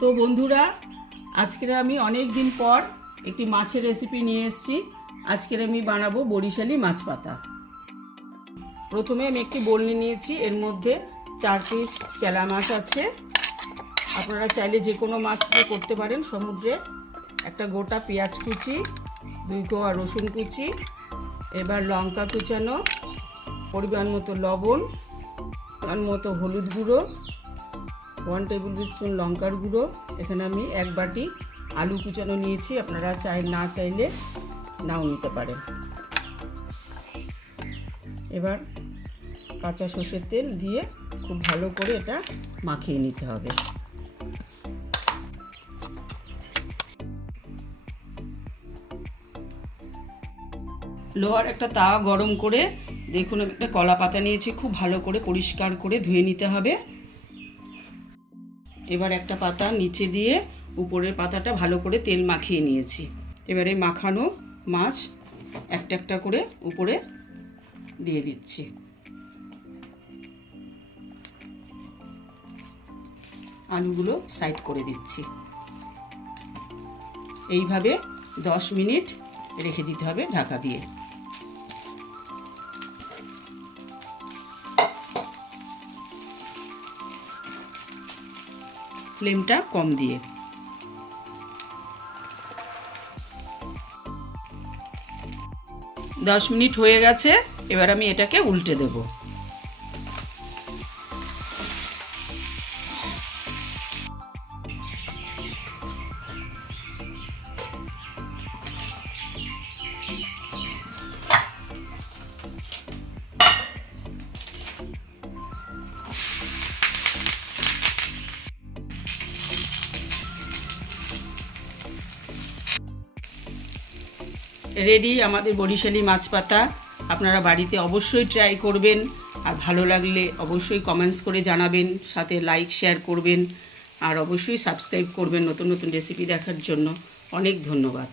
তো বন্ধুরা, আজকের আমি অনেক দিন পর একটি মাছের রেসিপি নিয়ে এসেছি। আজকের আমি বানাবো বরিশালি মাছ পাতা। প্রথমে আমি একটি বলনি নিয়েছি, এর মধ্যে 4 পিস চেলা মাছ আছে। আপনারা চাইলে যে কোনো মাছ দিয়ে করতে পারেন। সমুদ্রের একটা গোটা পেঁয়াজ কুচি, 2 কোয়া রসুন কুচি, এবার লঙ্কা কুচানো, পরিমাণ মতো লবণ, পরিমাণ মতো হলুদ গুঁড়ো, 1 টেবিল স্পুন লঙ্কার গুঁড়ো। এখানে আমি 1 বাটি আলু কুচানো নিয়েছি, আপনারা চাইলে নাও নিতে পারেন। এবার কাঁচা সর্ষের তেল দিয়ে খুব ভালো করে এটা মাখিয়ে নিতে হবে। লোহার একটা তাওয়া গরম করে দেখুন আমি একটা কলা পাতা নিয়েছি, খুব ভালো করে পরিষ্কার করে ধুয়ে নিতে হবে। এবার একটা পাতা নিচে দিয়ে উপরের পাতাটা ভালো করে তেল মাখিয়ে নিয়েছি। এবারে মাখানো মাছ একটা একটা করে উপরে দিয়ে দিচ্ছি। আলুগুলো সাইড করে দিচ্ছি। এইভাবে 10 মিনিট রেখে দিতে হবে ঢাকা দিয়ে। ফ্লেমটা কম দিয়ে। 10 মিনিট হয়ে গেছে, এবার আমি এটাকে উল্টে দেব। রেডি আমাদের বরিশালি মাছ পাতা। আপনারা বাড়িতে অবশ্যই ট্রাই করবেন, আর ভালো লাগলে অবশ্যই কমেন্টস করে জানাবেন, সাথে লাইক শেয়ার করবেন, আর অবশ্যই সাবস্ক্রাইব করবেন নতুন নতুন রেসিপি দেখার জন্য। অনেক ধন্যবাদ।